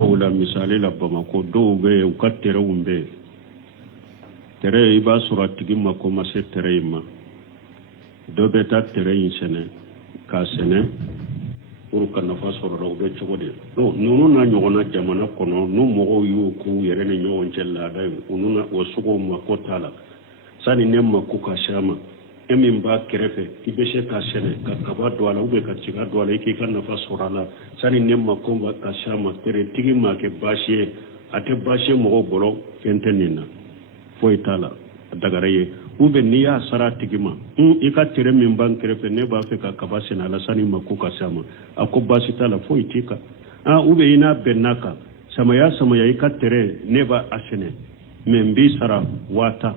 wala misali la Bamako dɔw bɛ u ka terrainw bɛ yen terrain i b'a sɔrɔ a tigi ma commencé terrain in ma dɔ bɛ taa terrain in sɛnɛ k'a sɛnɛ pour ka nafa sɔrɔ la u bɛ cogo di ninnu n'a ɲɔgɔnna jamana kɔnɔ n'u mɔgɔw y'u k'u yɛrɛ ni ɲɔgɔn cɛ laada ye o sogow mako t'a la sani ne mako ka s'a ma e min b'a kɛrɛfɛ i bɛ se ka sɛnɛ ka kaba don a la ou ka tiga don a la i k'i ka nafa sɔrɔ a la sani ne mako ka s'a ma terraintigi ma kɛ baasi ye a tɛ baasi ye mɔgɔw bolo fɛn tɛ nin na foyi t'a la a dagara ye ou bien n'i y'a sara a tigi ma i ka terrain min b'an kɛrɛfɛ ne b'a fɛ ka kaba sɛnɛ a la sani mako ka s'a ma a ko baasi t'a la foyi t'i kan ou bien i n'a bɛnn'a kan samaya samaya i ka terrain ne b'a sɛnɛ mais n b'i sara 1000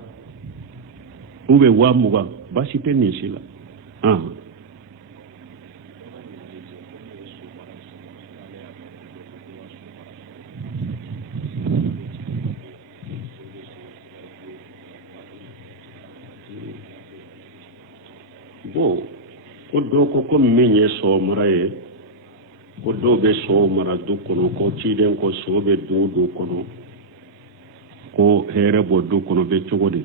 ou bien 20,000 baasi tɛ nin si la bon ko dɔw ko komi min ye sɔɔ mara ye ko dɔw bɛ sɔɔ mara du kɔnɔ ko ciden ko sɔɔ bɛ du kɔnɔ ko hɛrɛ bɔ du kɔnɔ bɛ cogo di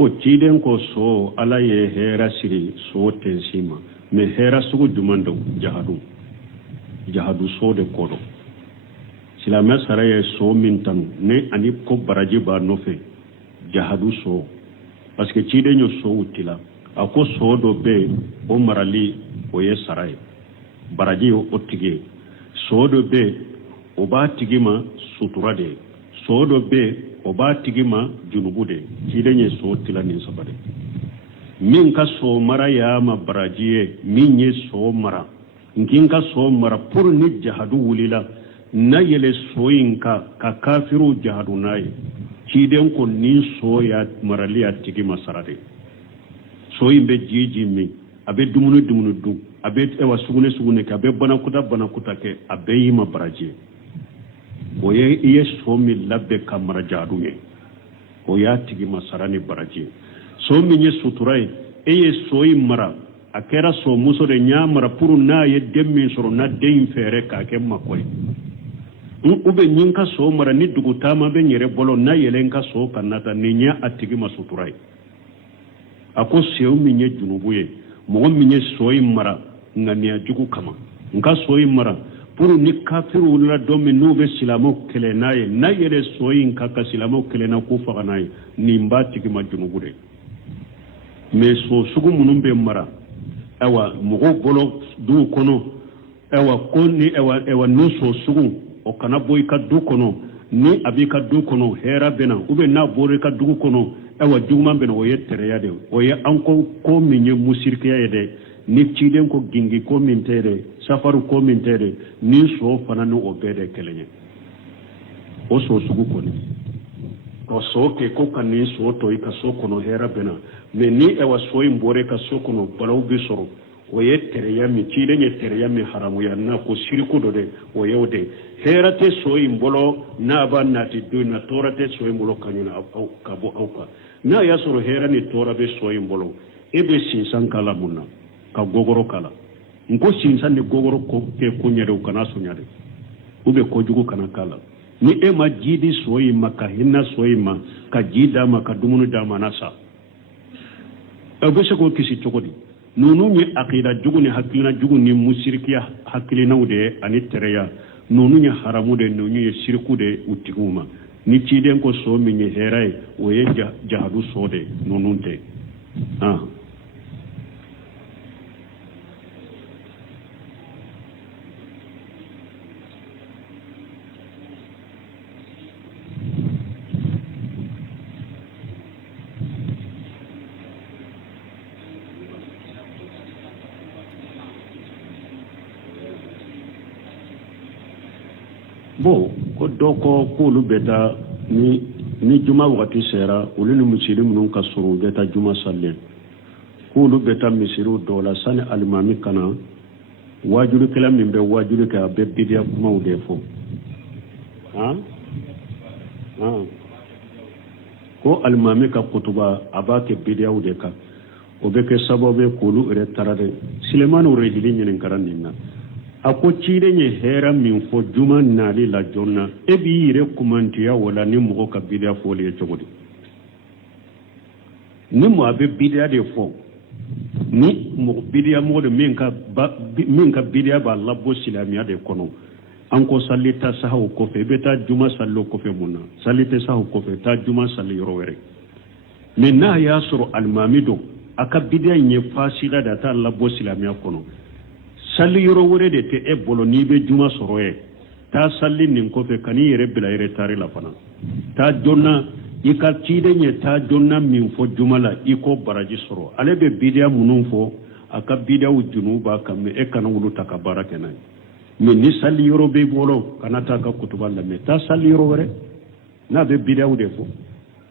o ciden ko sɔɔ ala ye hɛrɛ siri sɔɔ tɛnsi ma mais hɛrɛ sugu jumɛn don jahadu sɔɔ de kɔ dɔn silamɛ sara ye sɔɔ min tanu ne ani ko baraji b'a nɔfɛ jahadu sɔɔ parce que ciden ye sɔɔw tila a ko sɔɔ dɔ bɛ yen o marali o ye sara ye baraji ye o tigi ye sɔɔ dɔ bɛ yen o b'a tigi ma sutura de ye sɔɔ dɔ bɛ yen o b'a tigi ma junubu de ye ciden ye sɔɔ tila nin saba de min ka sɔɔ mara y'a ma baraji ye min ye sɔɔ mara nkin ka sɔɔ mara pour ni jahadu wulila na yɛlɛ sɔɔ in ka kafiru jahadu n'a ye ciden ko ni sɔɔ ya marali a tigi ma sara de sɔɔ in bɛ ji min a bɛ dumuni dun a bɛ sugunɛ kɛ a bɛ banakuta kɛ a bɛɛ y'i ma baraji ye o ye i ye sɔɔ min labɛn ka mara jahadu ye o y'a tigi ma sara ni baraji ye sɔɔ min ye sutura ye e ye sɔɔ in mara a kɛra sɔɔ muso de y'a mara pour n'a ye den min sɔrɔ na den in fɛɛrɛ k'a kɛ makɔ ye ou bien nin ka sɔɔ mara ni dugu taama bɛ n yɛrɛ bolo n'a yɛlɛ n ka sɔɔ ka nata nin ye a tigi ma sutura ye a ko sew min ye junubu ye mɔgɔ min ye sɔɔ in mara ŋaniya jugu kama n ka sɔɔ in mara pour ni kafiru wulila don min n'u bɛ silamɛw kɛlɛ n'a ye n'a yɛrɛ sɔɔ in ka silamɛw kɛlɛ na k'u faga n'a ye nin b'a tigi ma junubu de mais sɔɔ sugu minnu bɛ mara awa mɔgɔw bolo duw kɔnɔ awa ko ni awa n'o sɔɔ sugu o kana bɔ i ka du kɔnɔ ni a b'i ka du kɔnɔ hɛrɛ bɛ na ou bien n'a bɔra i ka dugu kɔnɔ awa juguman bɛ na o ye tɛrɛya de o ye an ko min ye musirikiya ye dɛ ni ciden ko gingi ko min tɛ dɛ safaru ko min tɛ dɛ ni sɔɔ fana ni o bɛɛ de kɛlɛ ye o sɔɔ sugu kɔni o sɔɔ kɛ ko ka nin sɔɔ to i ka so kɔnɔ hɛrɛ bɛ na mais ni awa sɔɔ in bɔra i ka so kɔnɔ balaw bɛ sɔrɔ o ye tɛrɛya min ciden ye tɛrɛya min haramuya n'a ko siriku dɔ de o ye o de hɛrɛ tɛ sɔɔ in bolo n'a b'a nati don na tɔɔrɔ tɛ sɔɔ in bolo ka ɲina ka bɔ aw kan n'a y'a sɔrɔ hɛrɛ ni tɔɔrɔ bɛ sɔɔ in bolo e bɛ sinsan k'a la mun na ka gogoro k'a la n ko sinsan ni gogoro kɛ ko ɲɛ de o kana sonya de ou bien kojugu kana k'a la ni e ma ji di sɔɔ in ma ka hinɛ sɔɔ in ma ka ji d'a ma ka dumuni d'a ma na sa aw bɛ se k'o kisi cogo di ninnu ye akida jugu ni hakilina jugu ni musirikiya hakilinaw de ye ani tɛrɛya ninnu ye haramu de ninnu ye siriku de u tigiw ma ni ciden ko sɔɔ min ye hɛrɛ ye o ye jahadu sɔɔ de ninnu tɛ bon ko dɔ ko k'olu bɛ taa ni juma wagati sera olu ni misiri minnu ka surun u bɛ taa juma salilen k'olu bɛ taa misiriw dɔw la sani alimami kana wajurukɛla min bɛ wajuru kɛ a bɛ bidiya kumaw de fɔ ko alimami ka kutuba a b'a kɛ bidiyaw de kan o bɛ kɛ sababu ye k'olu yɛrɛ tara dɛ silamɛw yɛrɛ jeli ɲininkara nin na ako ciiden ye hera min fo juma naali la jonna e b'i yɛrɛ kumantiya wala ni mɔgɔ ka bidiya fɔli ye cogo di ni mɔgɔ a bɛ bidiya de fɔ ni mɔgɔ bidiya mɔgɔ de min ka bidiya b'a labɔ silamɛya de kɔnɔ an ko sali ta sahaw kɔfɛ i bɛ taa juma sali o kɔfɛ mun na sali tɛ sahaw kɔfɛ taa juma sali yɔrɔ wɛrɛ mais n'a y'a sɔrɔ alimami don a ka bidiya in ye fasila de a t'a labɔ silamɛya kɔnɔ sali yɔrɔ wɛrɛ de tɛ e bolo n'i bɛ juma sɔrɔ ye taa sali nin kɔfɛ ka n'i yɛrɛ bila yɛrɛ taari la fana taa jonna i ka ciden ye taa jonna min fɔ juma la i ko baraji sɔrɔ ale bɛ bidiya minnu fɔ a ka bidiyaw junu b'a kan mɛ e kana wulu ta ka baara kɛ n'a ye mais ni sali yɔrɔ b'i bolo kana taa ka kutuba lamɛn taa sali yɔrɔ wɛrɛ n'a bɛ bidiyaw de fɔ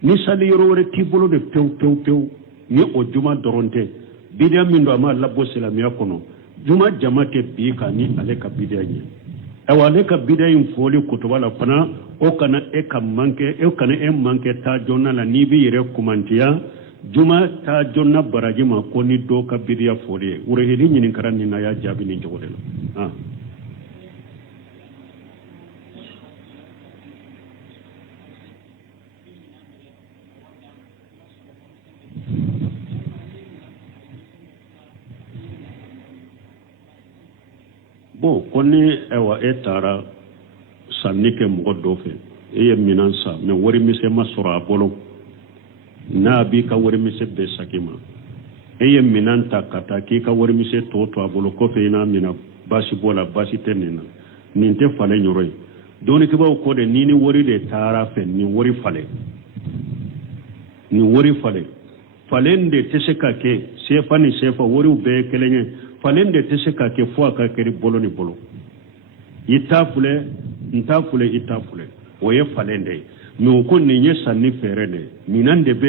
ni sali yɔrɔ wɛrɛ t'i bolo de pewu pewu pewu ni o juma dɔrɔn tɛ bidiya min don a ma labɔ silamɛya kɔnɔ juma jama tɛ bi kan ni ale ka bidiya ye awa ale ka bidiya in fɔli kutuba la fana o kana e manqué taa jonna la n'i b'i yɛrɛ kumantiya juma taa jonna baraji ma ko ni dɔ ka bidiya fɔli ye wureheli ɲininkara nin na y'a jaabi nin cogo de la bon ko ni awa e taara sanni kɛ mɔgɔ dɔ fɛ e ye minan sa mais warimisɛn ma sɔrɔ a bolo n'a b'i ka warimisɛn bɛɛ saki ma e ye minan ta ka taa k'i ka warimisɛn tɔ to a bolo kɔfɛ i n'a mina baasi b'o la baasi tɛ nin na nin tɛ falen yɔrɔ ye dɔɔnikɛbaw ko de ni wari de taara fɛ nin wari falen falen de tɛ se ka kɛ sefa ni sefa wariw bɛɛ ye kelen ye falen de tɛ se ka kɛ fo a ka kɛri bolo ni bolo i t'a filɛ n t'a filɛ i t'a filɛ o ye falen de ye mais o ko nin ye sanni fɛɛrɛ de ye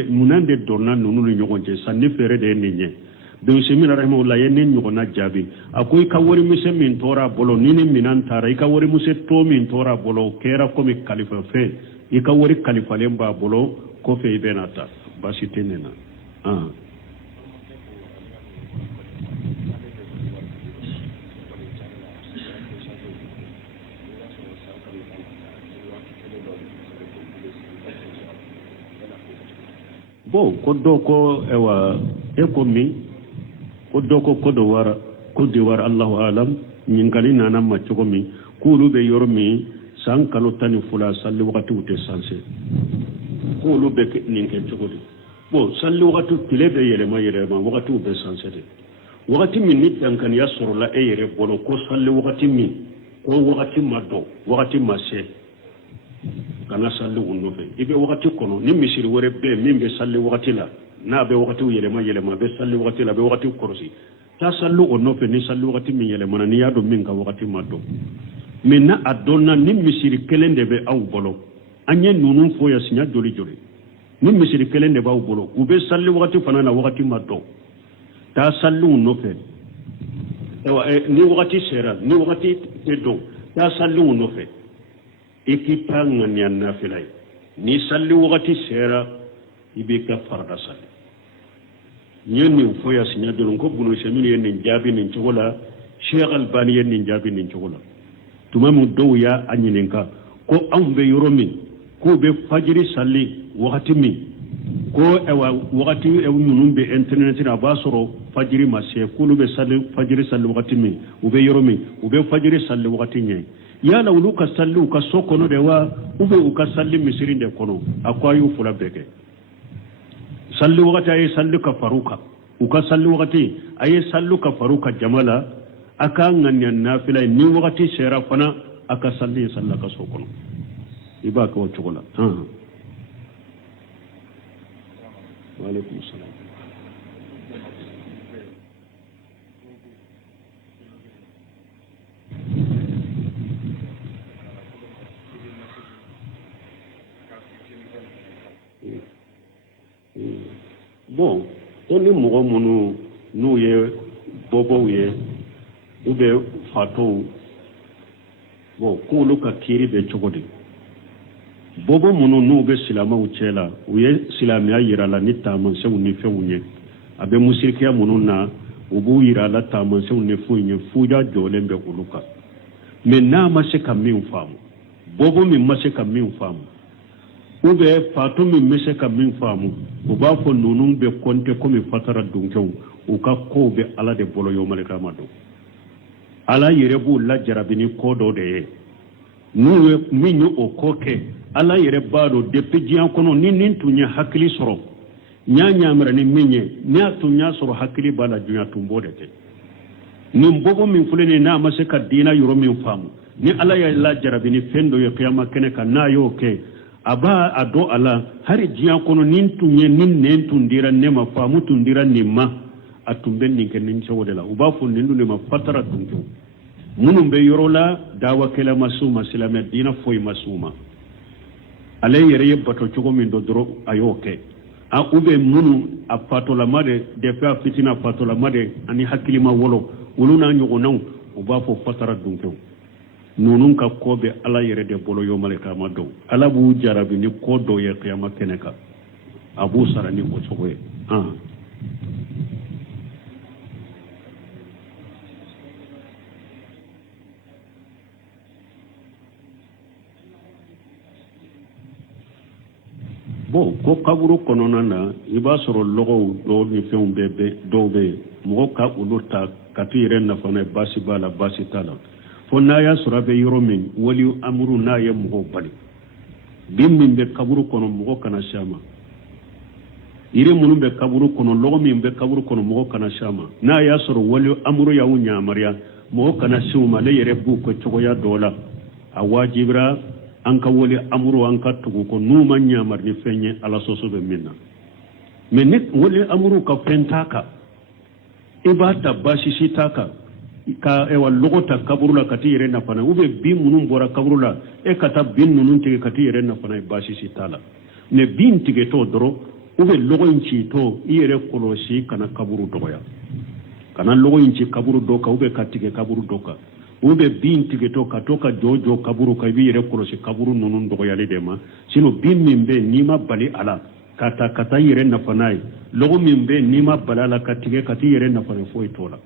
munan de dɔnna ninnu ni ɲɔgɔn cɛ sanni fɛɛrɛ de ye nin ye donc semina rahimahullah ye ne ɲɔgɔnna jaabi a ko i ka warimisɛn min tora a bolo ni ni minan taara i ka warimisɛn tɔ min tora a bolo o kɛra komi kalifa fɛ i ka wari kalifalen b'a bolo kɔfɛ i bɛna ta baasi tɛ nin na bon ko dɔ ko ewa e ko min ko dɔ ko Côte d'Ivoire Allahu alam ɲininkali nana ma cogo min k'olu bɛ yɔrɔ min san kalo 12 sali wagatiw tɛ sanse k'olu bɛ nin kɛ cogo di bon sali wagati tile bɛ yɛlɛma wagatiw bɛ sanse de wagati min ni dankaniya sɔrɔla e yɛrɛ bolo ko sali wagati min ko wagati ma dɔn wagati ma se kana sali o nɔfɛ i bɛ wagati kɔnɔ ni misiri wɛrɛ bɛ min bɛ sali wagati la n'a bɛ wagatiw yɛlɛma a bɛ sali wagati la a bɛ wagati kɔrɔsi taa sali o nɔfɛ ni sali wagati min yɛlɛmana n'i y'a dɔn min ka wagati ma dɔn mais na a dɔnna ni misiri kelen de bɛ aw bolo an ye ninnu fɔ yan siɲɛ joli ni misiri kelen de b'aw bolo u bɛ sali wagati fana na wagati ma dɔn taa sali o nɔfɛ ni wagati sera ni wagati tɛ dɔn taa sali o nɔfɛ i k'i taa ŋaniya nafila ye ni sali wagati sera i b'i ka farada sali n ye nin fɔ yan siɲɛ joli ko Bunu Semini ye nin jaabi nin cogo la Sheikh Albani ye nin jaabi nin cogo la tuma min dɔw y'a ɲininka ko anw bɛ yɔrɔ min k'u bɛ fajiri sali wagati min ko wagati ninnu bɛ internet na a b'a sɔrɔ fajiri ma se k'olu bɛ fajiri sali wagati min u bɛ yɔrɔ min u bɛ fajiri sali wagati ɲɛ yala olu ka sali u ka so kɔnɔ de wa ou bien u ka sali misiri de kɔnɔ a ko a y'u fila bɛɛ kɛ sali wagati a ye sali ka far'u kan u ka sali wagati a ye sali ka far'u kan jama la a ka ŋaniya nafila ye ni wagati sera fana a ka sali ka so kɔnɔ i b'a kɛ o cogo la waaleykum salaam bon ko ni mɔgɔ minnu n'u ye bɔbɔw ye ou bien fatow bon k'olu ka kiiri bɛ cogo di bɔbɔ minnu n'u bɛ silamɛw cɛ la u ye silamɛya yira la ni taamasɛnw ni fɛnw ye a bɛ musirikiya minnu na o b'u yira la taamansenw ni foyi ye fuja jɔlen bɛ olu kan mais n'a ma se ka min faamu bɔbɔ min ma se ka min faamu ou bien faatu min bɛ se ka min faamu u b'a fɔ ninnu bɛ compter comme fatara dunkew u ka kow bɛ ala de bolo yawmal qiyamah don ala yɛrɛ b'u lajarabi ni ko dɔ de ye n'u ye min ye o ko kɛ ala yɛrɛ b'a dɔn depuis diɲɛ kɔnɔ ni nin tun ye hakili sɔrɔ ɲa ɲamira ni min ye ni a tun y'a sɔrɔ hakili b'a la dunya tun b'o de kɛ nin bɔbɔ min filɛ nin n'a ma se ka diina yɔrɔ min faamu ni ala y'a lajarabi ni fɛn dɔ ye kiyama kɛnɛ kan n'a y'o kɛ a b'a a dɔn a la hali diɲɛ kɔnɔ nin tun ye nin nɛn tun dira ne ma faamu tun dira nin ma a tun bɛ nin kɛ nin cogo de la u b'a fɔ nin dun de ma fatara dunkew minnu bɛ yɔrɔ la dawakɛla ma s'u ma silamɛ diina foyi ma s'u ma ale yɛrɛ ye bato cogo min dɔ dɔrɔn a y'o kɛ a u bɛ minnu a fatɔlama de depuis a fitina fatɔlama de ani hakilima wɔlɔ olu n'a ɲɔgɔnnaw u b'a fɔ fatara dunkew ninnu ka ko bɛ ala yɛrɛ de bolo yawmal qiyamah don ala b'u jarabi ni ko dɔw ye kiyama kɛnɛ kan a b'u sara ni o cogo ye bon ko kaburu kɔnɔna na i b'a sɔrɔ lɔgɔw dɔw ni fɛnw dɔw bɛ yen mɔgɔ ka olu ta ka t'u yɛrɛ nafa n'a ye baasi b'a la baasi t'a la fo n'a y'a sɔrɔ a bɛ yɔrɔ min wali amuru n'a ye mɔgɔw bali bin min bɛ kaburu kɔnɔ mɔgɔ kana se a ma yiri minnu bɛ kaburu kɔnɔ lɔgɔ min bɛ kaburu kɔnɔ mɔgɔ kana se a ma n'a y'a sɔrɔ wali amuru y'aw ɲamariya mɔgɔ kana se u ma ale yɛrɛ b'u kɛ cogoya dɔw la a wajibira an ka wali amuru an ka tugu ko n'u ma ɲamari ni fɛn ye ala sɔsɔ bɛ min na mais ni wali amuru ka fɛn t'a kan i b'a ta baasi si t'a kan ka lɔgɔ ta kaburu la ka t'i yɛrɛ nafa n'a ye ou bien bin minnu bɔra kaburu la e ka taa bin ninnu tigɛ ka t'i yɛrɛ nafa n'a ye baasi si t'a la mais bin tigɛtɔ dɔrɔn ou bien lɔgɔ in citɔ i yɛrɛ kɔlɔsi kana kaburu dɔgɔya kana lɔgɔ in ci kaburu dɔ kan ou bien ka tigɛ kaburu dɔ kan ou bien bin tigɛtɔ ka to ka jɔ kaburu kan i b'i yɛrɛ kɔlɔsi kaburu ninnu dɔgɔyali de ma sinon bin min bɛ yen n'i ma bali a la ka taa i yɛrɛ nafa n'a ye lɔgɔ min bɛ yen n'i ma bali a la ka tigɛ ka t'i yɛrɛ nafa n'a ye foyi t'o la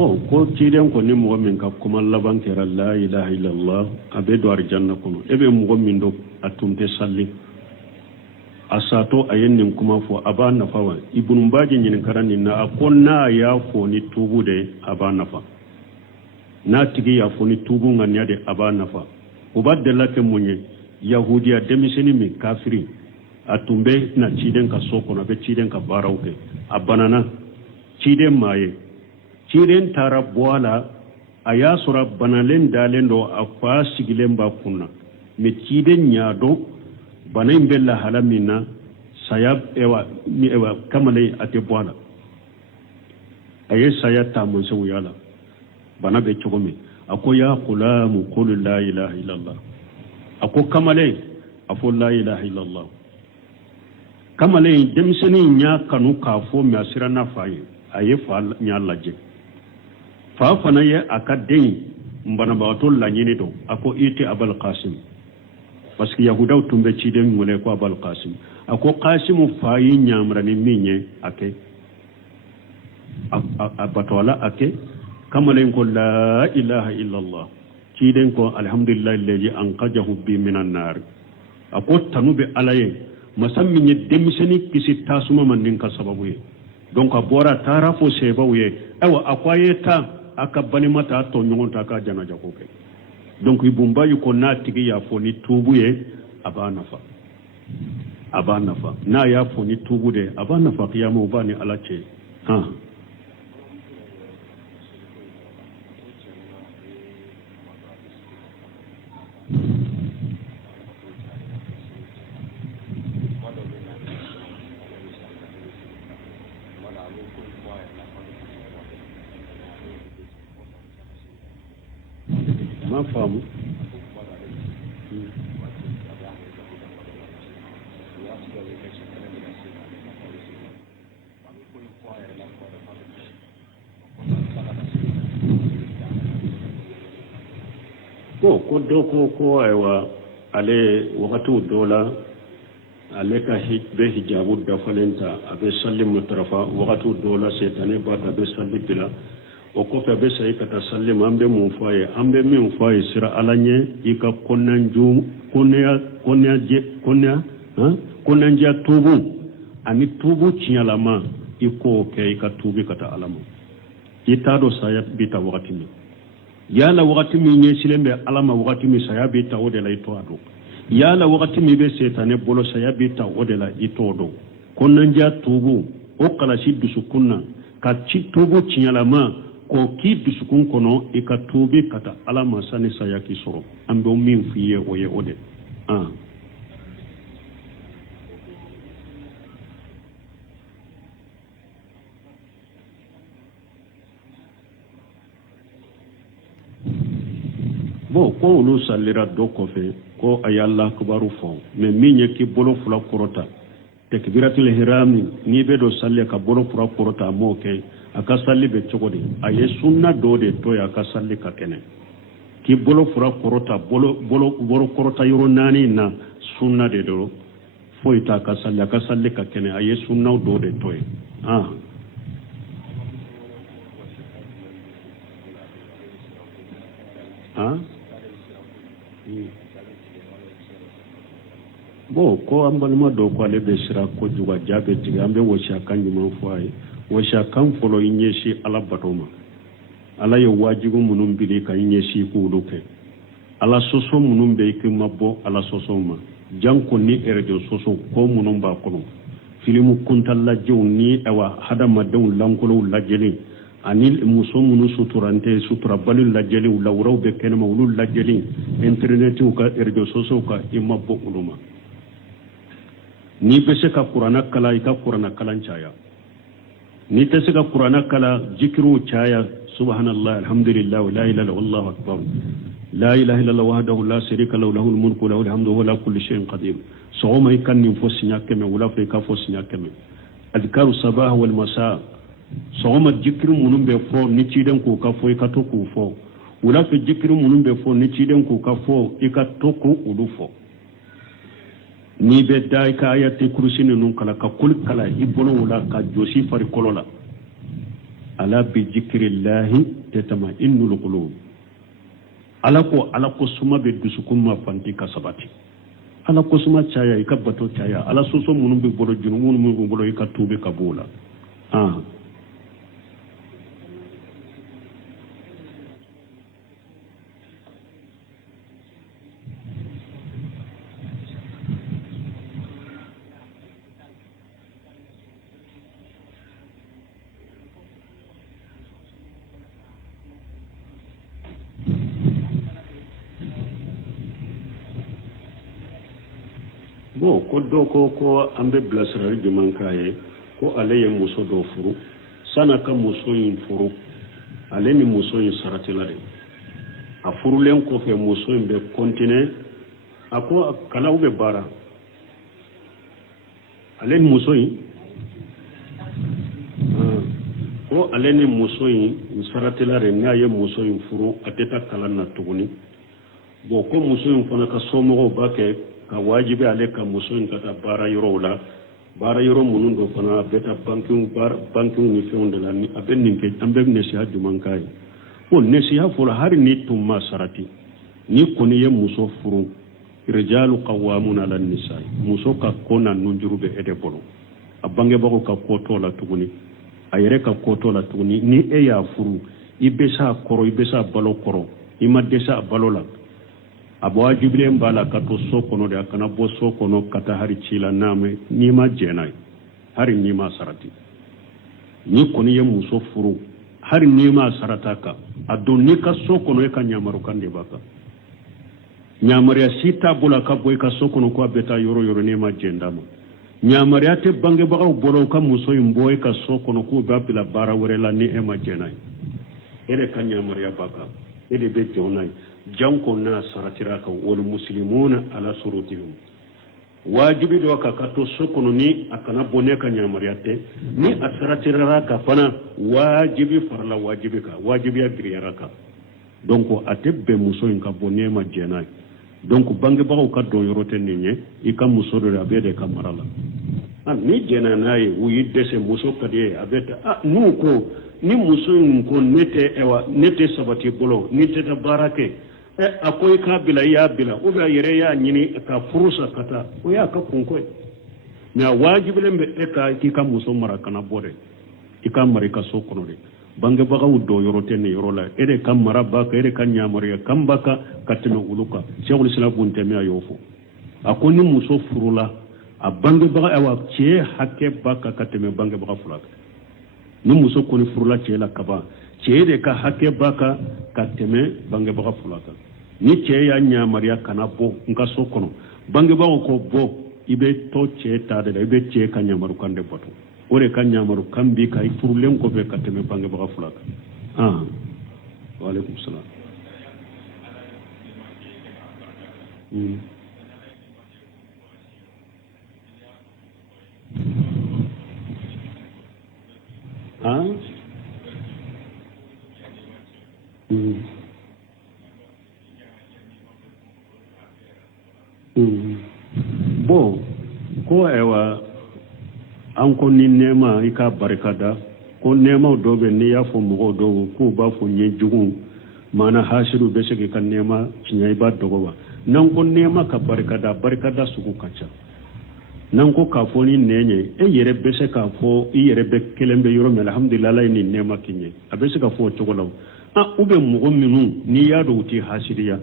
bon ko ciden ko ni mɔgɔ min ka kuma laban kɛra la ilaha illallah a bɛ don arijanna kɔnɔ e bɛ mɔgɔ min don a tun tɛ salli a satɔ a ye nin kuma fɔ a b'a nafa wa ibnu baji ɲininkara nin na a ko n'a y'a fɔ ni tubu de a b'a nafa n'a tigi y'a fɔ ni tubu ŋaniya de a b'a nafa o b'a dela kɛ mun ye yahudiya denmisɛnnin min kafiri a tun bɛ na ciden ka so kɔnɔ a bɛ ciden ka baaraw kɛ a banana ciden maa ye ciden taara bɔ a la a y'a sɔrɔ a banalen dalen dɔ a fa sigilen b'a kun na mais ciden ɲ'a dɔn bana in bɛ lahala min na saya kamalen a tɛ bɔ a la a ye saya taamansenw y'a la bana bɛ cogo min a ko ya gulamu qul la ilaha illallah a ko kamalen a fɔ la ilaha illallah kamalen denmisɛnnin y'a kanu k'a fɔ mais a siranna fa ye a ye fa ɲa lajɛ fa fana ye a ka den banabagatɔ laɲini dɔn a ko i tɛ abal qasim parce que yahudaw tun bɛ ciden wele ko abal qasim a ko qasimu fa yi ɲamira ni min ye a kɛ a batɔla a kɛ kamalen ko la ilaha illallah ciden ko alhamdulillah alladhi anqajahu bi minan nar a ko tanu bɛ ala ye masa min ye denmisɛnnin kisi tasuma ma nin ka sababu ye donc a bɔra taara fo sebaw ye awa a ko a ye taa a ka balima ta a tɔɲɔgɔn ta k'a janajago kɛ donc ibn bayi ko n'a tigi y'a fɔ ni tubu ye a b'a nafa n'a y'a fɔ ni tubu de a b'a nafa kiyama o b'a ni ala cɛ ma faamu ko do ko aywa ale wakati dola ale ka be hijabu dafalenta abe salli mutrafa wakati dola setane ba abe salli bila o ko fe be sai kata salli mambe mun faye ambe min faye sira alanye ika konanju konanja tubu ani tubu cialama iko ke ika tubi kata alama itado saya bita wakati mi yala wakati mi nyesilembe alama wakati mi saya bita odela ito ado yala wakati mi be setane bolo saya bita odela ito do konanja tubu o kala shi dusukunna ka ci tubu cialama ko ki dusukun kono ika tubi kata alama sani saya ki soro ambe min fiye oye ode bon ko olu sallira do kofe ko ayalla akbaru fo mais minye ki bolo fula korota takbiratul ihram ni be do salle ka bolo fula korota mo ke aka salli be cogodi aye sunna do de to ya ka salli ka kene ki bolo fula korota bolo korota yoro nani na sunna de do fo ita ka salli ka kene aye sunna do de to bo ko ambalma do ko ale be sira ko juga jabe tiga ambe wo shaka nyuma fay wo shaka folo inyeshi ala batoma ala yo wajibu munum bili ka inyeshi ko doke ala soso munum be ke mabbo ala soso ma janko ni erjo soso ko munum ba kono filimu kuntalla jewni ewa hadama daw lankolo lajeli anil muso munu suturante sutura balil lajeli lawraw be kenema ulul lajeli internet ka erjo soso ka imabbo uluma ni pese ka qur'ana kala ika qur'ana kalan chaya ni tese ka qur'ana kala zikru chaya subhanallah alhamdulillah la ilaha illallah akbar la ilaha illallah wahdahu la sharika lahu lahul mulku wa lahul hamdu wa la kulli shay'in qadir so may kan ni fosinya keme wala fe ka fosinya keme adkaru sabah wal masa so ma zikru munum be fo ni ciden ko ka fo ka to ko fo wala fe zikru munum be fo ni ciden ko ka fo ika to ko udu fo ni be dai ka ayati kursini nun kala ka kul kala ibono wala ka josi fari kolola ala bi zikrillahi tatama innul qulub ala ko suma be dusukum ma fanti ka sabati ala ko suma chaya ikabato chaya ala soso munum be bolo junu munum be bolo ikatube kabula bo ko do ko ambe blasrar juman kaye ko alaye muso do furu sana ka muso yin furu ale ni muso yin saratilare a furu len ko fe muso yin be continue ako kala ube bara ale ni muso yin ko ale ni muso yin saratilare ni aye muso yin furu ateta kala na tuguni bo ko muso yin fana ka somo ba ke ka wajibi ale ka muso in kata bara yoro la bara yoro munun do fana beta banking ni fewnde la ni aben ni ke ambe ne sia juman kai ko ne sia fura har ni tumma sarati ni koni ye muso furu rijalu qawwamuna ala nisaa muso ka kona nunjurube ede bolo abange bako ka koto la tuguni ayere ka koto la tuguni ni e ya furu ibesa koro ibesa balo koro ima desa balo la abo jibril mbala kato sokono de akana bo sokono kata hari chila name ni ma jenai hari ni ma sarati ni koni ye muso furu hari ni ma sarataka adoni ka sokono e ka nyamaru kande baka nyamari sita bula ka boy ka sokono ko beta yoro ni ma jendama nyamari ate bange baka bolo ka muso imboy ka sokono ko babila bara werela ni e ma jenai ele ka nyamari baka ele be jonai janko na saratiraka wal muslimuna ala surutihim wajibi do ka kato sokono ni akana bone ka nyamariate ni asaratirara ka fana wajibi farla wajibi agriyara ka donc atebbe muso in ka bone ma jena donc bange bawo ka do yorote ninye ika muso do abede ka marala ni jena nayi wuyi dese muso kadiye abeta nuko ni muso in ko nete sabati bolo ni teta barake akoy ka bila ya bila o ba yere ya nyini ka furusa kata o ya ka kunko na wajibi lembe ka ki ka muso mara kana bore ika mari ka sokono de bange baga wudo yorote ne yorola ede kam mara ba ka ede kan nyamari kam baka katme uluka shaykhul islam bunte me ayofo akoni muso furula a bange baga awa ce hakke baka katme bange baga fulaka ni muso koni furula ce la kaba ce de ka hakke baka katme bange baga fulaka ni ce ya nyamariya kana bo nka sokono bange bago ko bo ibe to ce ta de ibe ce ka nyamaru kande boto ore ka nyamaru kambi ka ifurulen ko be kateme bange baga fulaka wa alaikum salam bon ko ewa an ko ni nema ika barkada ko nema dobe ni ya fo mo do ko ba fo nye jugun mana hasiru be se kan nema cinya ba dogo ba nan ko nema ka barkada suku kacha nan ko ka fo ni nenye yere be se ka fo yere be kelembe yoro me alhamdulillah ni nema kinye abe se ka fo chogolaw ube mo minu ni ya do ti hasiriya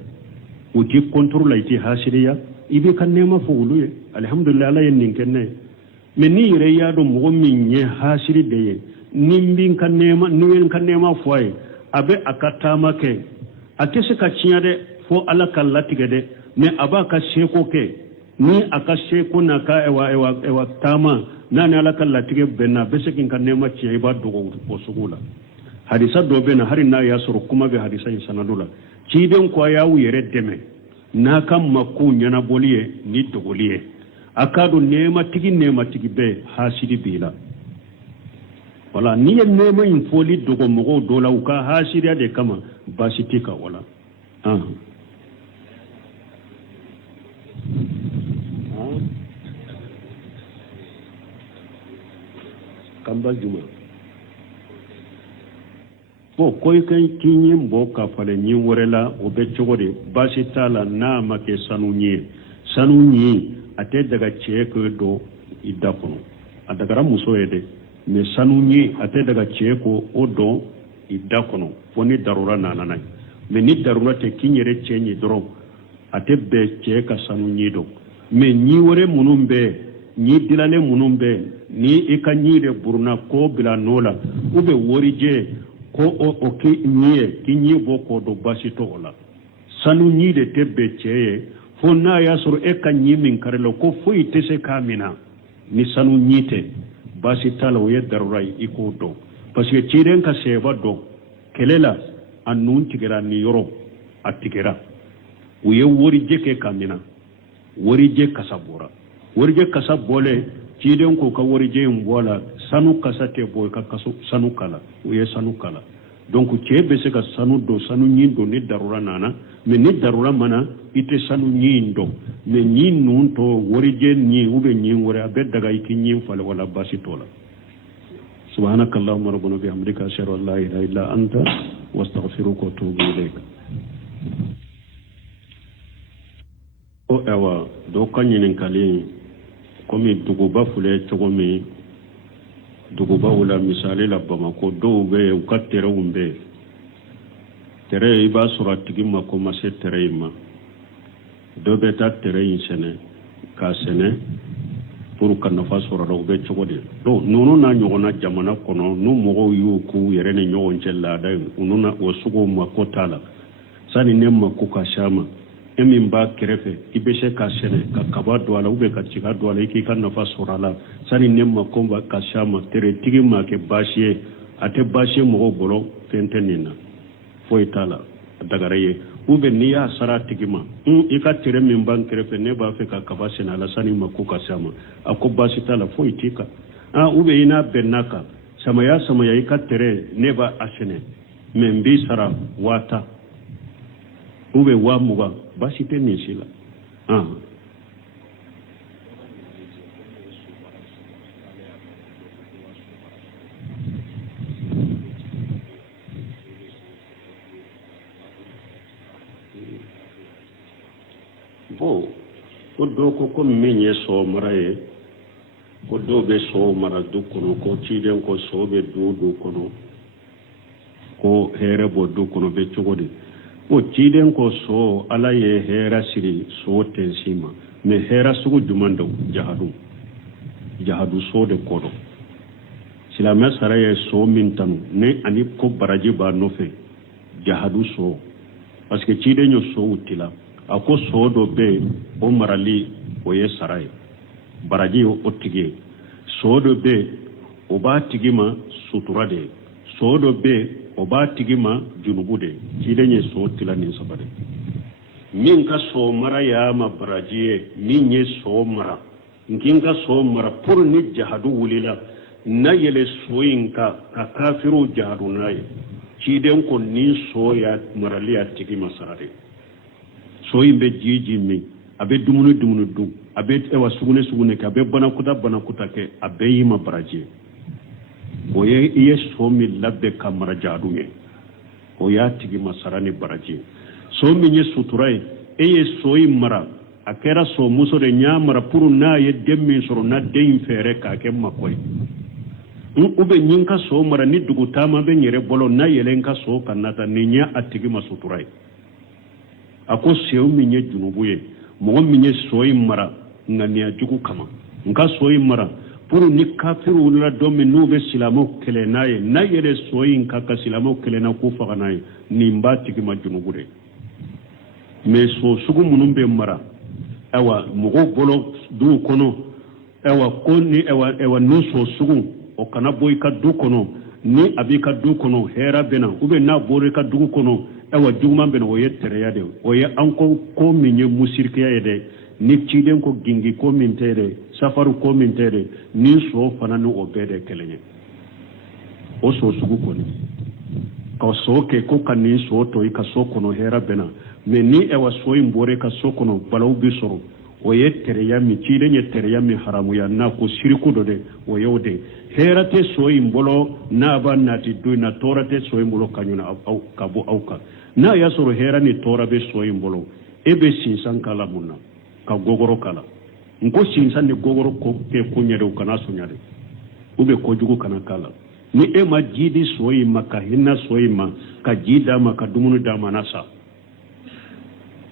uti contrôle iti hasiriya ibe kan nema fo uluye alhamdulillah la yen kenne men ni yere ya do mo min ye hasiri de ye nimbin kan nema niwen kan nema fo ay abe akata make akese ka ciade fo ala kallati gede me abaka sheko ke ni aka sheko na ka ewa tama nani ala kallati ge benna besekin kan nema ci ay ba dogo o sugula hadisa do bena hari na ya suru kuma be hadisa sanadula ci den ko ya wuyere deme na kam makku nyana boliye ni dogoliye akadu nema tigi be hasidi bila wala ni nema in foli dogo mogo dola uka hasidi de kama basitika wala kamba juma bo koy kan kinyi mboka fale nyi worela obe chogode basitala na make sanunyi ate daga cheke do idakono adagara muso ede me sanunyi ate daga cheko odo idakono foni darura nananai me ni darura te kinyere chenyi doro ate be cheka sanunyi do me nyi wore munumbe nyi dilale munumbe ni ikanyi de buruna ko bila nola ube worije ko o ki nyi boko do basito ola sanunyi de tebbe cheye fo na ya suru kanyi min karelo ko fo itese kamina ni sanunyi te basitala o yedarurai iko do parce que ciren ka seba do kelela annun tigera ni yoro atigera uye worije ke kamina worije kasabura worije kasabole ciren ko ka worije mbola sanu kasate boy ka kaso sanu kala uye sanu kala donc ciebe se ka sanu do sanu nyindo ni darura nana me ni darura mana ite sanu nyindo me nyinun to worije nyi ube nyi wore abeddaga iki nyi fale wala basitola subhanakallahumma rabbana bihamdika ashhadu an la ilaha illa anta wastaghfiruka wa atubu ilayk o ewa do kanyinin kali komi duguba fule chogomi duguba wala misali la Bamako do be ukatere umbe tere iba suratigi mako mase tere ima do be ta tere insene ka sene pour ka nafa sura do be chogodi do nunu na nyogona jamana kono nu mogo yu ku yere ne nyogon cella da ununa osugo mako tala sani nemma ku ka shama emin ba kerefe ibeshe ka sene ka kaba do ala ube ka chiga do ala iki kan nafa sura la sani nemma ko ba ka shama tere tigi ma ke bashiye ate bashiye mogo bolo fentenina foi tala dagaraye ube ni ya sara tigima ika tere min ban kerefe ne ba fe ka kabase na lasani makuka sama akobasi tala fo itika ube ina benaka sama ya ika tere ne ba asene membi sara wata ube wa muga basi te nisila bo ko do ko menye so maraye ko do be so mara du kono ko ciden ko so be du kono ko here bo du kono be cogodi o ciden ko so ala ye hera siri so tensima me hera sugu dumanda jahadu so de kodo silama saraye so mintanu ne ani ko baraji ba nofe jahadu so parce que ciden yo so utila ako sodo be o marali o ye saray baraji o tige sodo be o ba tigima suturade sodo be o ba tigima junubude kidenye so tilani sabade min ka so mara ya ma baraji min ye so mara nginga so mara pour ni jahadu wulila na yele soyinka ka kafiru jahadu nayi kiden ko ni so ya marali ya tigima sarade so yimbe jiji mi abe dumunu du abe ewa sugune ka abe banakuta ke abe yima baraje oye iye so mi labbe kamara jaduye o ya tigi masarani baraje so mi nye suturai eye so mara akera so muso de nyamara puru na ye demmi soro na dein fere ka ke makoy ube nyinka so mara ni dugutama be nyere bolo na yelenka so kanata ni nya atigi masuturai ako sew minye junubuye mo minye soyi mara ngania jugu kama nka soyi mara puru ni kafiru la domi nube silamo kele naye nayele soyi nka ka silamo kele na ku faga naye ni mbati ki majunubure me so sugu munumbe mara awa mugo bolo du kono awa koni awa nuso sugu o kana boy ka du kono ni abika du kono hera bena ube na bore ka du kono ewa jugman ben oye tereya de oye anko ko minye musirkiya yede ni ciden ko gingi ko min tere safaru ko min tere ni so fananu obede kelenye o so sugu ko ni ka so ke ko kanni so to ka so kono hera bena me ni ewa so imbore ka so kono balaw bisoro oye tereya mi ciden ye tereya mi haramu ya na ko siriku do de oye ode herate so imbolo na ba nati do na torate so imbolo kanyuna au kabo auka na ya soro hera ni tora be so imbolo ebe sinsan kala munna ka gogoro kala nko sinsan ni gogoro ko ke kunyade kana sunyade ube ko jugo kana kala ni e ma jidi so ima ka hinna so ima ka jida ma ka dumunu da manasa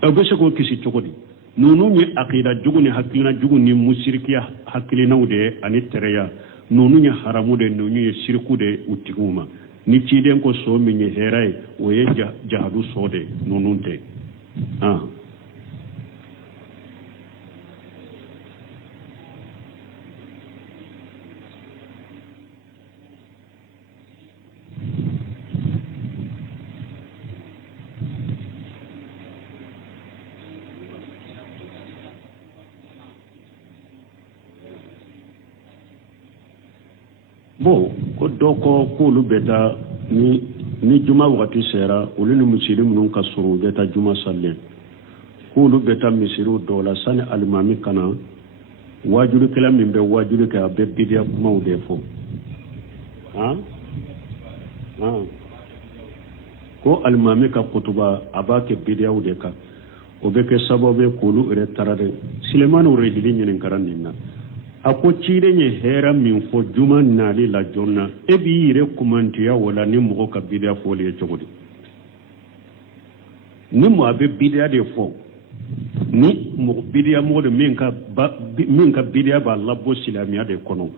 ebe se ko kisi chokodi nunu ni akida jugo ni hakilina jugo ni musirikiya hakilina ude ani tereya nunu ni haramu de nunu ni shirku de utiguma ni ciden ko so minye herai oye jahadu sode nununte bo ko doko kulu beta ni juma wakati sera ulu ni muslimu nunka suru beta juma salle kulu beta misiru dola sani alimami kana wajuru kila mimbe wajuru ka be bidia kuma udefo ko alimami ka kutuba abake bidia udeka obeke sababe kulu ere tarade silemanu rehili nyen karanina ako cirenye hera min fo juma nali la jonna ebi yire kumantiya wala ni mo ka bidia fo le jogodi ni mo abe bidia de fo ni mo bidia mo de min ka bidia ba labo silamiya de kono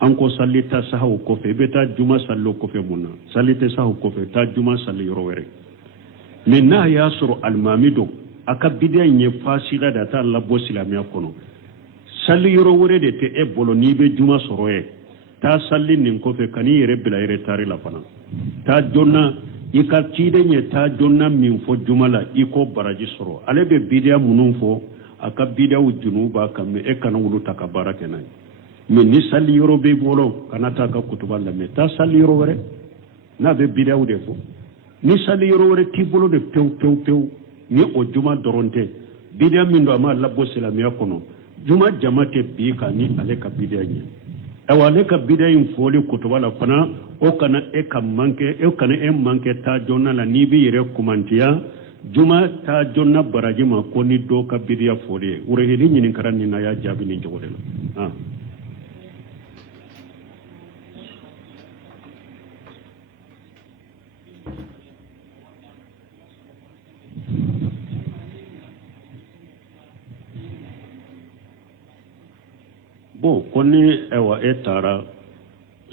anko salita sahu ko fe beta juma sallo ko fe munna salite sahu ko fe ta juma salli rowere min na yasru almamido aka bidia nye fasila da ta labo silamiya kono salli yoro wore de te e bolo ni be juma soroye ta salli nin ko fe kani yere bila yere tari la fana ta jonna ika cide nye ta jonna min fo jumala iko baraji soro ale be bidia munun fo aka bidia junuba kam e kana wulu taka barake nay mais ni sali yoro be bolo kana ta ka kutuba la mais ta sali yoro wore na be bidia de fo ni sali yoro wore ti bolo de pew ni o juma doronte bidia min do ama labbo silamiya kono juma jamate bi ka ni ale ka bidia nye awale ka bidia in foli kutuba la fana o kana e manke ta jonna la ni bi yere kumantiya juma ta jonna baraji ma ko ni do ka bidia foli wure hedi nyini karan ni na ya jabi ni jogode la bon koni ewa etara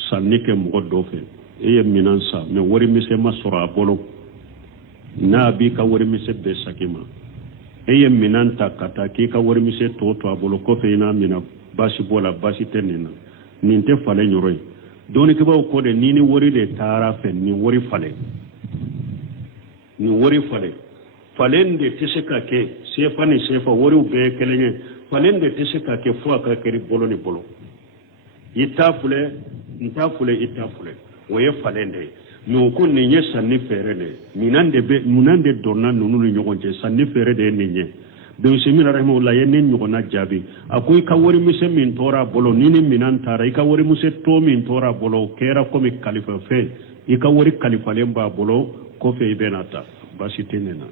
sanike mɔgɔ dɔ fɛ e ye minan sa mais wari mise ma sɔrɔ a bolo n'a b'i ka wari mise bɛɛ saki ma e ye minan ta ka taa k'i ka wari mise tɔ to a bolo kɔfɛ i n'a mina basi bɔ la basi tɛ nin na nin tɛ falen yɔrɔ ye dɔɔnikɛbaw ko de ni wari de taara fɛ ni wari falen falen de tɛ se ka kɛ sefa ni sefa wariw bɛɛ kelen ye falen de tɛ se ka kɛ fo a ka kɛri bolo ni bolo i t'a filɛ n t'a filɛ i t'a filɛ o ye falen de ye mais ko nin ye sanni fɛɛrɛ de ye munan de donna ninnu ni ɲɔgɔn cɛ sanni fɛɛrɛ de ye nin ye donc semina rahimahullah ye ne ɲɔgɔnna jaabi a ko i ka warimisɛn min tora a bolo ni minan taara i ka warimisɛn tɔ min tora a bolo o kɛra komi kalifa fɛ i ka wari kalifalen b'a bolo kɔfɛ i bɛna ta baasi tɛ ne na